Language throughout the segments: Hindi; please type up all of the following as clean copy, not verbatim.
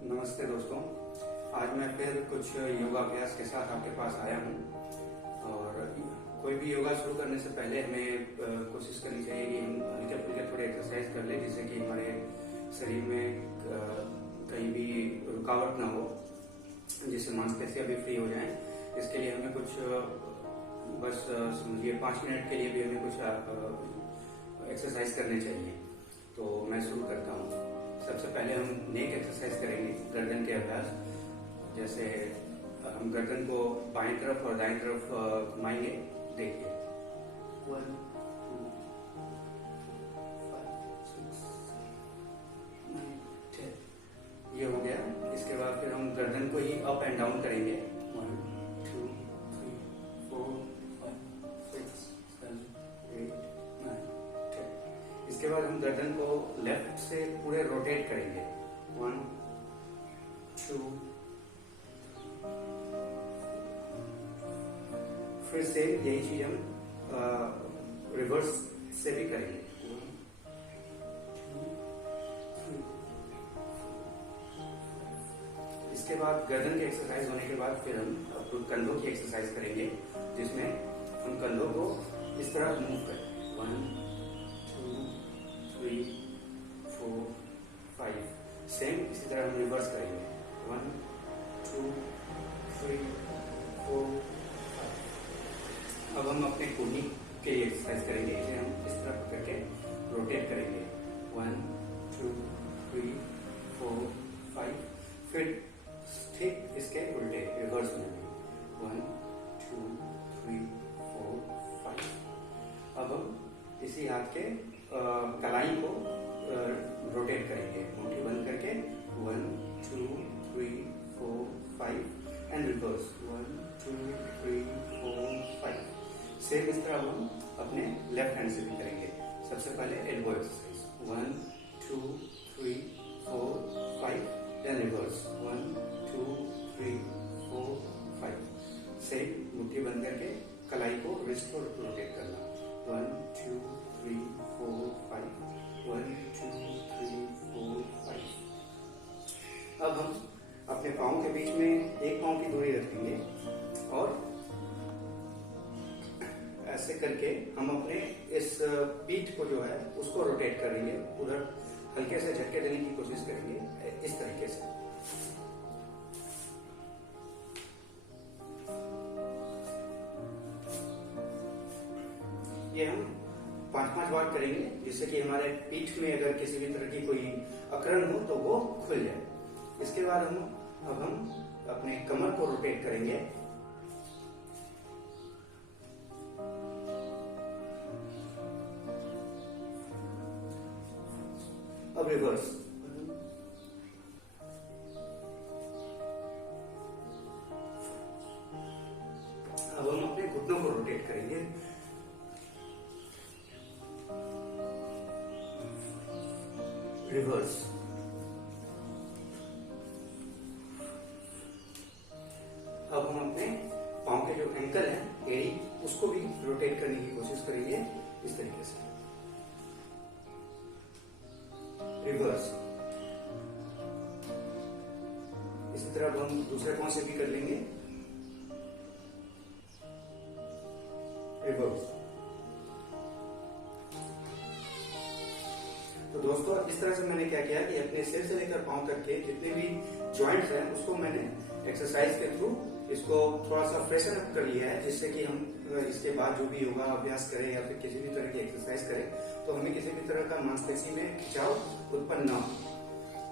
नमस्ते दोस्तों। आज मैं फिर कुछ योगाभ्यास के साथ आपके पास आया हूँ। और कोई भी योगा शुरू करने से पहले हमें कोशिश करनी चाहिए कि हम हल्के फुल्के थोड़े एक्सरसाइज कर लें, जिससे कि हमारे शरीर में कहीं भी रुकावट ना हो, जिससे मांसपेशियां भी फ्री हो जाएं। इसके लिए हमें कुछ बस समझिए 5 मिनट के लिए भी हमें कुछ एक्सरसाइज करने चाहिए। तो मैं शुरू करता हूँ। सबसे पहले हम नेक एक्सरसाइज करेंगे, गर्दन के अभ्यास। जैसे हम गर्दन को बाएं तरफ और दाएं तरफ घुमाएंगे। देखिए 1 2 5 6 9 10 ये हो गया। इसके बाद फिर हम गर्दन को ही अप एंड डाउन करेंगे। 1 2 3 4 5 6 7 8 9 10। इसके बाद हम गर्दन को लेफ्ट से पूरे रोटेट करेंगे। 1 2 फिर से यही चीज हम रिवर्स से भी करेंगे। 1 2 3। इसके बाद गर्दन की एक्सरसाइज होने के बाद फिर हम कंधों की एक्सरसाइज करेंगे, जिसमें हम कंधों को इस तरह मूव करें। 1 2 3 4 5। सेम इसी तरह हम रिवर्स करेंगे। 1 2 3 4 5। अब हम अपने कूहनी के लिए एक्सरसाइज करेंगे। इसे हम इस तरह पकड़ के रोटेट करेंगे। 1 2 3 4 5। फिर ठीक इसके उल्टे रिवर्स में 1 2 3 4 5। अब हम इसी हाथ के कलाई को रोटेट करेंगे, मुट्ठी बंद करके। 1 2 3 4 5 एंड रिवर्स। 1 2 3 4 5। सेम इस तरह हम अपने लेफ्ट हैंड से भी करेंगे। सबसे पहले elbow exercise. 1 2 3 4 5 then reverse. 1 2 3 4 5। Same मुट्ठी बंद करके कलाई को रिस्ट को रोटेट करना। 1 2 3 4 5 1 2 3 4 5। अब हम अपने पाँव के बीच में एक पाँव की दूरी रखेंगे और ऐसे करके हम अपने इस पीठ को जो है उसको रोटेट करेंगे। उधर हल्के से झटके देने की कोशिश करेंगे इस तरीके से। ये हम 5-5 बार करेंगे, जिससे कि हमारे पीठ में अगर किसी भी तरह की कोई अकड़न हो तो वो खुल जाए। इसके बाद अब हम अपने कमर को रोटेट करेंगे। अब रिवर्स। अब हम अपने घुटनों को रोटेट करेंगे। रिवर्स। अब हम अपने पांव के जो एंकल है, एड़ी, उसको भी रोटेट करने की कोशिश करेंगे इस तरीके से। रिवर्स। इसी तरह हम दूसरे पांव से भी कर लेंगे। रिवर्स। तो दोस्तों, इस तरह से मैंने क्या किया कि अपने सिर से लेकर पांव तक के जितने भी जॉइंट्स हैं उसको मैंने एक्सरसाइज के थ्रू इसको थोड़ा सा फ्रेशन अप कर लिया है, जिससे कि हम इसके बाद जो भी योगा अभ्यास करें या फिर किसी भी तरह की एक्सरसाइज करें तो हमें किसी भी तरह का मांसपेशी में खिंचाव उत्पन्न न हो।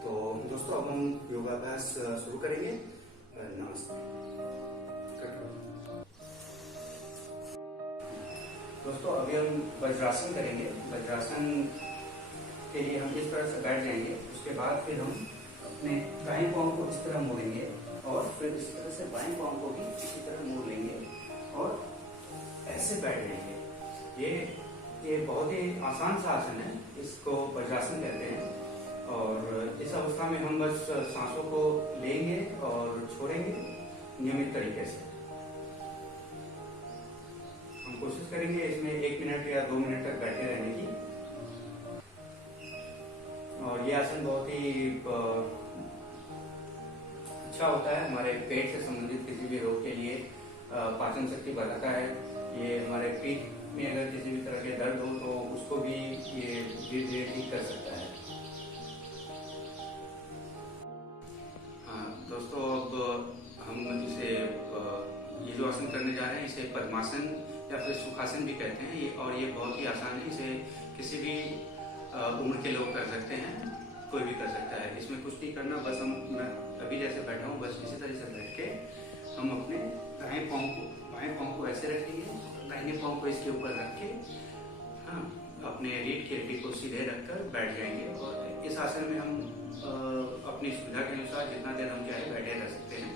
तो दोस्तों, अब हम योगाभ्यास शुरू करेंगे। नमस्ते। दोस्तों, अभी हम वज्रासन करेंगे। वज्रासन के लिए हम इस तरह से बैठ जाएंगे। उसके बाद फिर हम अपने दाएं पांव को इस तरह मोड़ेंगे और फिर इस तरह से बाएं पांव को भी इसी तरह मोड़ लेंगे और ऐसे बैठ जाएंगे। ये बहुत ही आसान सा आसन है, इसको वज्रासन कहते हैं। और इस अवस्था में हम बस सांसों को लेंगे और छोड़ेंगे नियमित तरीके से। हम कोशिश करेंगे इसमें 1 मिनट या 2 मिनट तक बैठे रहने की। और ये आसन बहुत ही अच्छा होता है, हमारे पेट से संबंधित किसी भी रोग के लिए पाचन शक्ति बढ़ाता है। ये हमारे पीठ में अगर किसी भी तरह के दर्द हो तो उसको भी ये धीरे धीरे ठीक कर सकता है। हाँ दोस्तों, अब हम इसे ये जो आसन करने जा रहे हैं इसे पद्मासन या फिर सुखासन भी कहते हैं ये, और ये बहुत ही आसान है। इसे किसी भी उम्र के लोग कर सकते हैं, कोई भी कर सकता है। इसमें कुछ नहीं करना, बस मैं अभी जैसे बैठा हूँ बस इसी तरह से बैठ के हम अपने बाएं पाँव को ऐसे रखेंगे, दाहिने पाँव को इसके ऊपर रख के हाँ अपने रीढ़ की हड्डी को सीधे रखकर बैठ जाएंगे। और इस आसन में हम अपनी सुविधा के अनुसार जितना देर हम चाहे बैठे रह सकते हैं।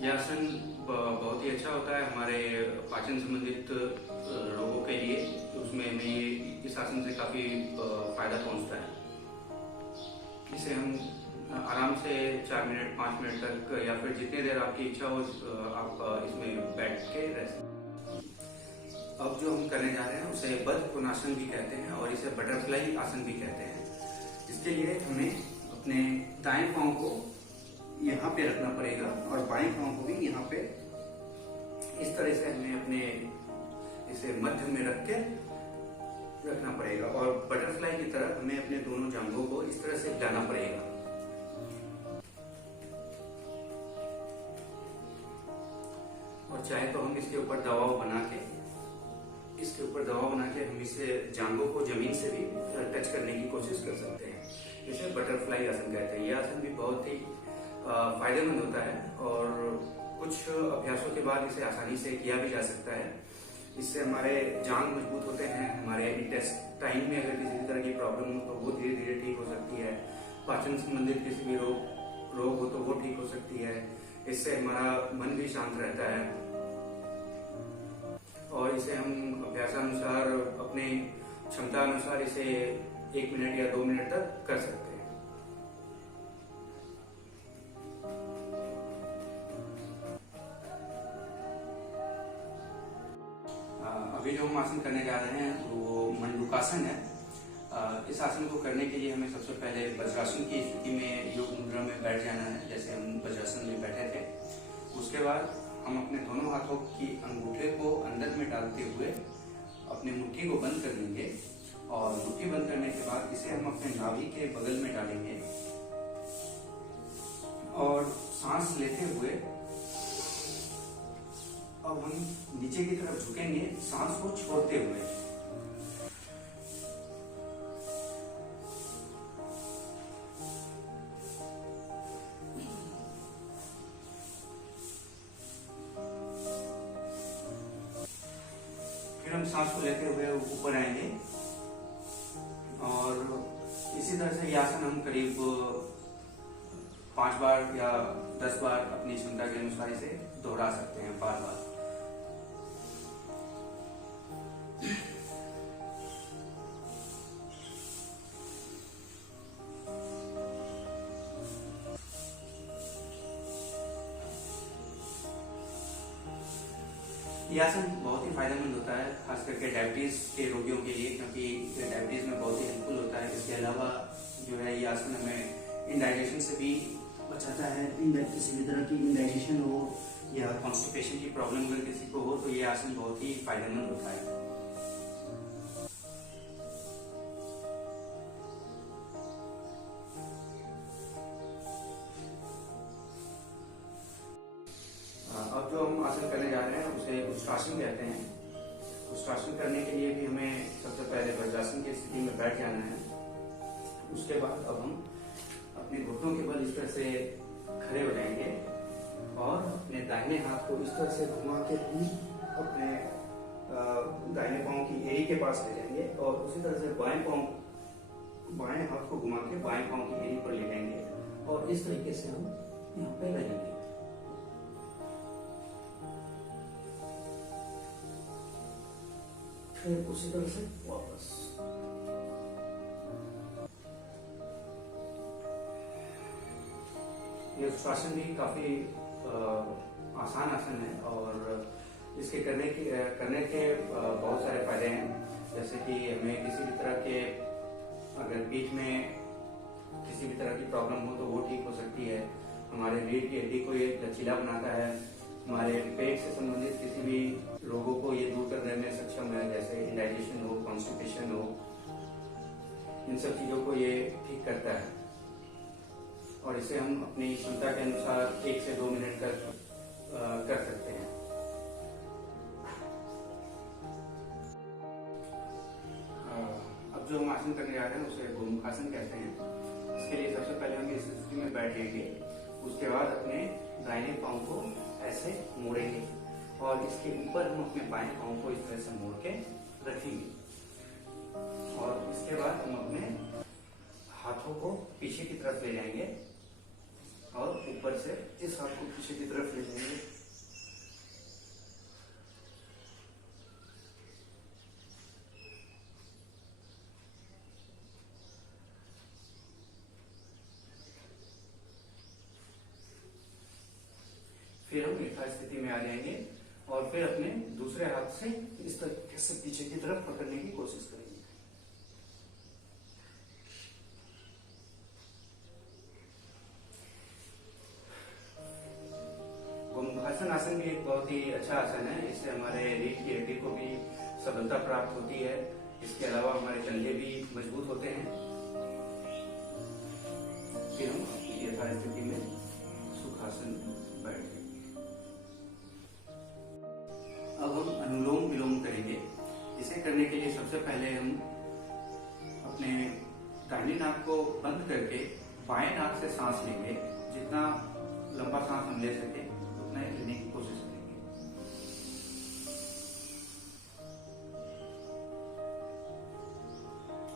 यह आसन बहुत ही अच्छा होता है हमारे पाचन संबंधित रोगों के लिए। उसमें हमें इस आसन से काफी फायदा पहुंचता है। इसे हम आराम से 4 मिनट 5 मिनट तक या फिर जितनी देर आपकी इच्छा हो आप इसमें बैठ के रह सकते हैं। अब जो हम करने जा रहे हैं उसे बद्ध कोणासन भी कहते हैं और इसे बटरफ्लाई आसन भी कहते हैं। इसके लिए हमें अपने दाएं पांव को यहाँ पे रखना पड़ेगा और बाएं पांव को भी यहाँ पे इस तरह से हमें अपने इसे मध्य में रख के रखना पड़ेगा। और बटरफ्लाई की तरह हमें अपने दोनों जांघों को इस तरह से हिलाना पड़ेगा। और चाहे तो हम इसके ऊपर दबाव बना के हम इसे जांघों को जमीन से भी टच करने की कोशिश कर सकते हैं। इसे बटरफ्लाई आसन कहते हैं। यह आसन भी बहुत ही फायदेमंद होता है और कुछ अभ्यासों के बाद इसे आसानी से किया भी जा सकता है। इससे हमारे जांघ मजबूत होते हैं। हमारे इंटेस्टाइन में अगर किसी भी तरह की प्रॉब्लम हो तो वो धीरे धीरे ठीक हो सकती है। पाचन संबंधित किसी भी रोग हो तो वो ठीक हो सकती है। इससे हमारा मन भी शांत रहता है और इसे हम अभ्यासानुसार अपने क्षमता अनुसार इसे 1 मिनट या 2 मिनट तक कर सकते हैं। अभी जो हम आसन करने जा रहे हैं वो मंडूकासन है। इस आसन को करने के लिए हमें सबसे पहले वज्रासन की स्थिति में योग मुद्रा में बैठ जाना है, जैसे हम वज्रासन में बैठे थे। उसके बाद हम अपने दोनों हाथों की अंगूठे को अंदर में डालते हुए अपने मुट्ठी को बंद कर लेंगे और मुट्ठी बंद करने के बाद इसे हम अपने नाभि के बगल में डालेंगे और सांस लेते हुए अब हम नीचे की तरफ झुकेंगे सांस को छोड़ते हुए। फिर हम सांस को लेते हुए ऊपर आएंगे और इसी तरह से यह आसन हम करीब 5 बार या 10 बार अपनी क्षमता के अनुसार इसे दोहरा सकते हैं बार बार। यह आसन बहुत ही फायदेमंद होता है, खास करके डायबिटीज के रोगियों के लिए, क्योंकि डायबिटीज में बहुत ही हेल्पफुल होता है। इसके अलावा जो है ये आसन हमें इंडाइजेशन से भी बचाता है। किसी भी तरह की इंडाइजेशन हो या कॉन्स्टिपेशन की प्रॉब्लम अगर किसी को हो तो ये आसन बहुत ही फायदेमंद होता है। अब जो हम आसन करने जा रहे हैं उसे उष्ट्रासन कहते हैं। उष्ट्रासन करने के लिए भी हमें सबसे पहले वज्रासन की स्थिति में बैठ जाना है। उसके बाद अब हम अपने घुटनों के बल इस तरह से खड़े हो जाएंगे और अपने दाहिने हाथ को इस तरह से घुमा के अपने दाहिने पांव की एड़ी के पास ले जाएंगे और उसी तरह से बाएं हाथ को घुमा के बाएं पांव की एड़ी पर ले जाएंगे और इस तरीके से हम यहाँ पे लगेंगे। फिर उसी तरह से वापस। ये उष्ट्रासन भी काफी आसान आसन है और इसके करने के बहुत सारे फायदे हैं। जैसे कि हमें किसी भी तरह के अगर पीठ में किसी भी तरह की प्रॉब्लम हो तो वो ठीक हो सकती है। हमारे रीढ़ की हड्डी को ये लचीला बनाता है। हमारे पेट से संबंधित किसी भी रोगों को ये दूर करने में सक्षम है, जैसे इंडाइजेशन हो, कॉन्स्टिपेशन हो, इन सब चीजों को ये ठीक करता है। और इसे हम अपनी क्षमता के अनुसार 1 से 2 मिनट तक कर सकते हैं। अब जो हम आसन करने जा रहे हैं उसे गोमुखासन कहते हैं। इसके लिए सबसे पहले हम इस स्थिति में बैठ जाएंगे। उसके बाद अपने दाहिने पांव को ऐसे मोड़ेंगे और इसके ऊपर हम अपने बाएं पांव को इस तरह से मोड़ के रखेंगे। और इसके बाद हम अपने हाथों को पीछे की तरफ ले जाएंगे और ऊपर से इस हाथ को पीछे की तरफ ले जाएंगे। फिर हम यथा स्थिति में आ जाएंगे और फिर अपने दूसरे हाथ से इस तरीके से पीछे की तरफ पकड़ने की कोशिश करेंगे। गोमुखासन आसन भी एक बहुत ही अच्छा आसन है। इससे हमारे रीढ़ की हड्डी को भी सबलता प्राप्त होती है। इसके अलावा हमारे कंधे भी मजबूत होते हैं। फिर हम अपनी यथा स्थिति में सुखासन बैठ जाएंगे। अब हम अनुलोम विलोम करेंगे। इसे करने के लिए सबसे पहले हम अपने दाहिने नाक को बंद करके बाएं नाक से सांस लेंगे। जितना लंबा सांस हम ले सके उतना ही लेने की कोशिश करेंगे।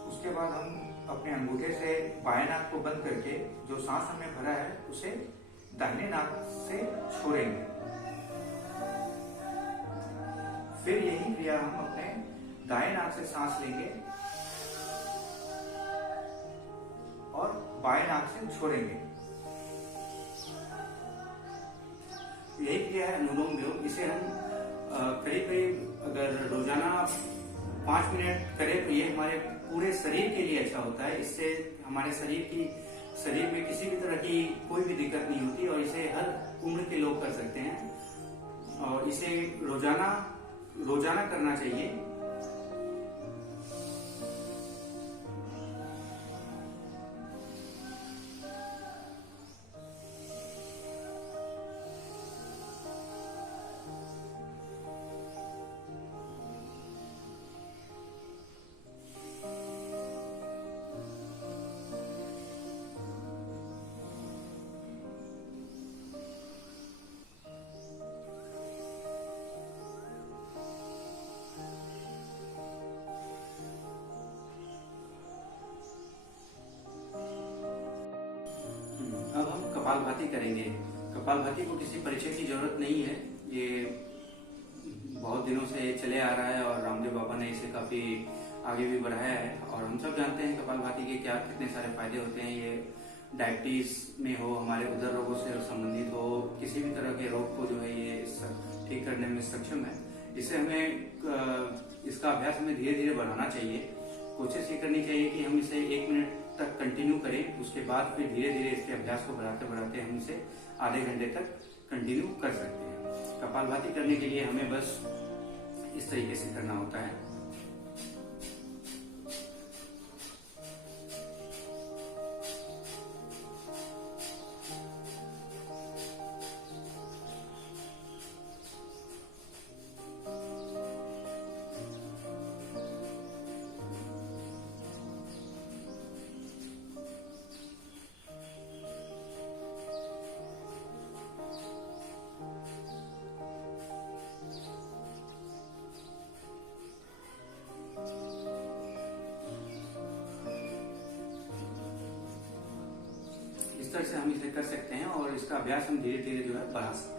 उसके बाद हम अपने अंगूठे से बाएं नाक को बंद करके जो सांस हमने भरा है उसे दाहिने नाक से छोड़ेंगे। फिर यही क्रिया हम अपने दाएं नाक से सांस लेंगे और बाएं नाक से छोड़ेंगे। यही क्रिया है अनुलोम विलोम। इसे हम करीब करीब अगर रोजाना 5 मिनट करें तो ये हमारे पूरे शरीर के लिए अच्छा होता है। इससे हमारे शरीर में किसी भी तरह की कोई भी दिक्कत नहीं होती और इसे हर उम्र के लोग कर सकते हैं और इसे रोजाना करना चाहिए। अब हम कपालभाति करेंगे। कपालभाति को किसी परिचय की जरूरत नहीं है। ये बहुत दिनों से चले आ रहा है और रामदेव बाबा ने इसे काफी आगे भी बढ़ाया है। और हम सब जानते हैं कपालभाति के क्या कितने सारे फायदे होते हैं। ये डायबिटीज में हो, हमारे उदर रोगों से संबंधित हो, किसी भी तरह के रोग को जो है ये ठीक करने में सक्षम है। इसे हमें इसका अभ्यास हमें धीरे धीरे बढ़ाना चाहिए। कोशिश ये करनी चाहिए कि हम इसे 1 मिनट तक कंटिन्यू करें। उसके बाद फिर धीरे धीरे इसके अभ्यास को बढ़ाते बढ़ाते हम इसे आधे घंटे तक कंटिन्यू कर सकते हैं। कपालभाति करने के लिए हमें बस इस तरीके से करना होता है। इस तरह से हम इसे कर सकते हैं और इसका अभ्यास हम धीरे धीरे जो है बढ़ा सकते हैं।